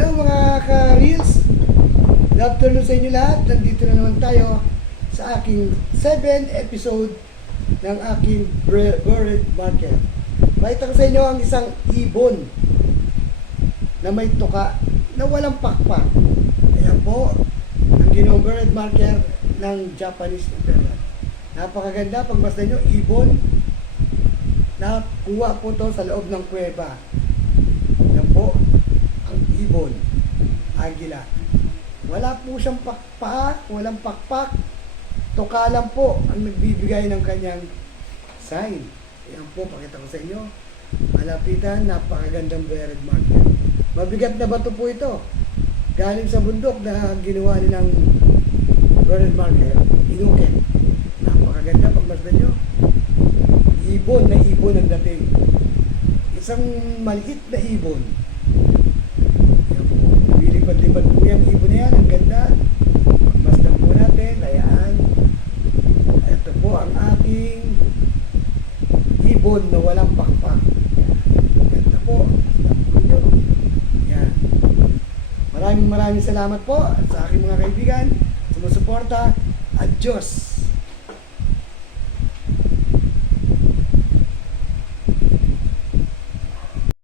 Hello mga ka-reels. Good afternoon sa inyo lahat. Nandito na naman tayo sa aking 7th episode ng aking bird market. Makita ko sa inyo ang isang ibon na may tuka na walang pakpak. Ayan po ang ginawang bird marker ng Japanese Opera. Napakaganda. Pagmasdan nyo, ibon na kuha po to sa loob ng kuweba. Yan po ang ibon, agila. Wala po siyang pakpak, walang pakpak. Tuka lang po ang nagbibigay ng kanyang sign. Yan po, pakita ko sa inyo. Malapitan, napakagandang bird marker. Mabigat na bato po ito. Galing sa bundok na ginawa nilang bird marker, inukit. Napakaganda, pagmasdan nyo. Ibon na ibon ang dating. Isang maliit na ibon. Nabilipad-lipad po yung ibon na yan. Ang ganda. Pagmasdan po natin. Ayan. Ito po ang ating ibon na walang pakpak. Ganda po. Yan. Maraming salamat po sa aking mga kaibigan. Sumusuporta. Adios.